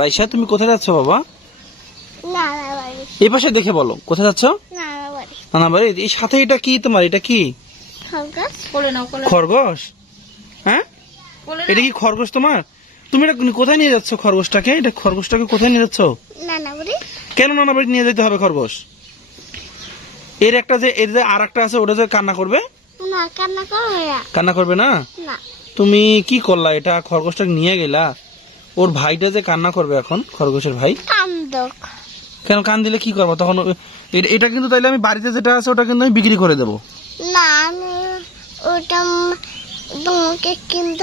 রাইসা তুমি কোথায় যাচ্ছ বাবা? এই পাশে দেখে বলো কোথায় যাচ্ছ? নানা বাড়ি। এই সাথে এটা কি তোমার? এটা কি খরগোশ? হ্যাঁ এটা কি খরগোশ তোমার? তুমি এটা কোথায় নিয়ে যাচ্ছ খরগোশটাকে? এটা খরগোশটাকে কোথায় নিয়ে যাচ্ছ? কেন নানা বাড়ি নিয়ে যেতে হবে খরগোশ? এর একটা যে এর যে আর একটা আছে ওটা যে কান্না করবে? কান্না করবে না? তুমি কি করলা? এটা খরগোশটাকে নিয়ে গেলা, ওর ভাইটা যে কান্না করবে এখন, খরগোশের ভাই। কেন কান দিলে কি করবো তখন? এটা কিন্তু তাইলে আমি বাড়িতে যেটা আছে ওটা কিন্তু আমি বিক্রি করে দেবো। না ওটা তোমাকে কিন্তু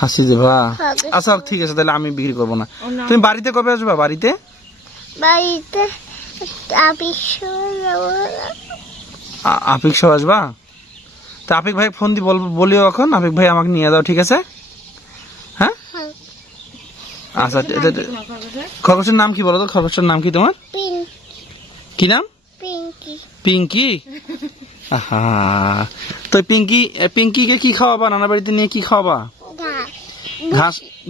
হাসি দেবা? আচ্ছা ঠিক আছে, তাহলে আমি বিক্রি করবো না। তুমি বাড়িতে কবে আসবা? বাড়িতে আপিক সব আসবা? তা আপিক ভাই ফোন দিয়ে বলিও এখন, আপিক ভাই আমাকে নিয়ে যাও, ঠিক আছে? হ্যাঁ আচ্ছা। খরগোশের নাম কি বলো তো? খরগোশের নাম কি তোমার? কি নাম? পিঙ্কি। আহা, তো পিঙ্কিকে কি খাওয়াবা? নানা বাড়িতে নিয়ে কি খাওয়াবা?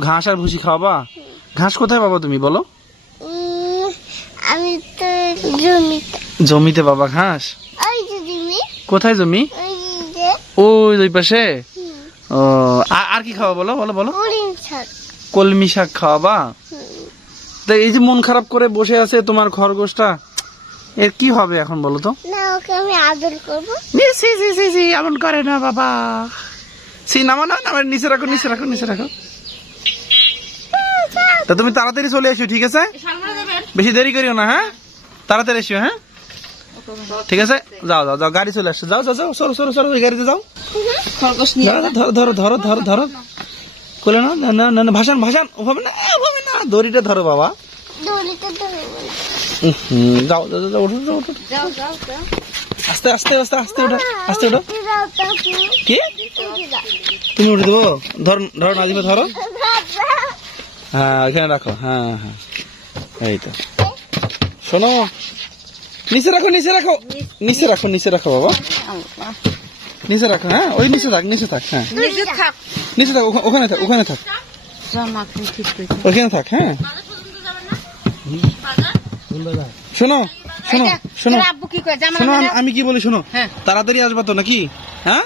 ঘাস আর ভুসি খাওয়াবা? ঘাস কোথায় পাবা তুমি বলো? আমি তো জমিতে পাবা ঘাস? কোথায় জমি? ওই পাশে। ও আর কি খাওয়া বলো? বলো বলো। কলমি শাক খাওয়াবা? তা এই যে মন খারাপ করে বসে আছে তোমার খরগোশটা, এর কি হবে এখন বলো তো? আমি আদর করবো। এমন করে না বাবা। নামা না, নিচে রাখো, নিচে রাখো, নিচে রাখো। তা তুমি তাড়াতাড়ি চলে এসো, ঠিক আছে? বেশি দেরি করিও না, হ্যাঁ? তাড়াতাড়ি এসো, হ্যাঁ? ঠিক আছে, যাও যাও যাও, গাড়ি চলে আসছে, যাও যাও যাও, সরো সরো সরো, ওই গাড়িতে যাও। ধরো ধরো ধরো ধরো ধরো, কোলে না না না না, ভাসান ভাসান, ওভাবে না, ওভাবে না, দড়িটা ধরো বাবা। যাও যাও যাও, ওঠো ওঠো, আস্তে আস্তে আস্তে আস্তে ওঠো, আস্তে ওঠো। কি তুমি উঠে দেবো? ধরো ধরো, নাজিমা ধরো। হ্যাঁ ওইখানে রাখো, হ্যাঁ হ্যাঁ, এই তো। শোনো, নিচে রাখো, নিচে রাখো, নিচে রাখো, নিচে রাখো বাবা, নিচে রাখো। হ্যাঁ ওই নিচে থাক, নিচে থাক, হ্যাঁ নিচে থাক, ওখানে থাক, ওখানে থাক, ওখানে থাক। হ্যাঁ শোনো শোনো শোনো শোনো, আমি কি বলি শোনো, তাড়াতাড়ি আসবা তো নাকি? হ্যাঁ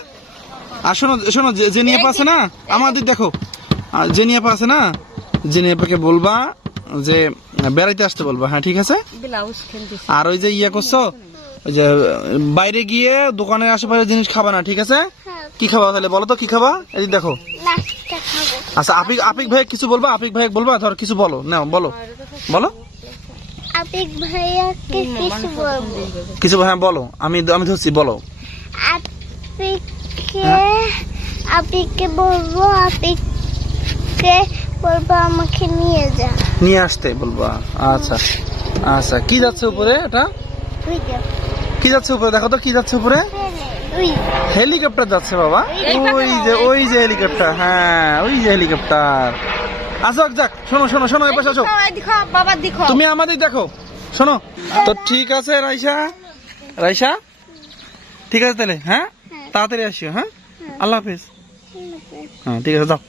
আর শোনো শোনো, জেনিয়াপা আছে না আমাদের, দেখো জেনিয়াপা আছে না, জেনিয়াপাকে বলবা যে বেড়াইতে আসতে বলবা, হ্যাঁ ঠিক আছে? আর ওই যে ইয়ে করছো, ওই যে বাইরে গিয়ে দোকানের আশেপাশে জিনিস খাবা না, ঠিক আছে? কি খাবা তাহলে বলো তো, কি খাবা? এই দেখো। আচ্ছা আপিক ভাই কিছু বলবা? আপিক ভাই বলবা, ধর কিছু বলো, নাও বলো বলো। আপিক ভাইয়াকে কিছু বলবো? কিছু, হ্যাঁ বলো, আমি ধরছি, বলো। আপিককে বলবো, আপিককে বলবো আমাকে নিয়ে আসতে বলবা। আচ্ছা আচ্ছা, কি যাচ্ছে উপরে? এটা কি যাচ্ছে উপরে? দেখো তো কি যাচ্ছে উপরে? হেলিকপ্টার যাচ্ছে বাবা, ওই যে হেলিকপ্টার, হ্যাঁ ওই যে হেলিকপ্টার। আচ্ছা যাক, শোনো শোনো শোনো, এ পাশে আসো, তুমি আমাদের দেখো, শোনো তো, ঠিক আছে রাইসা, রাইসা ঠিক আছে তাহলে, হ্যাঁ তাড়াতাড়ি আসিও, হ্যাঁ আল্লাহ হাফেজ। হ্যাঁ ঠিক আছে, যাও।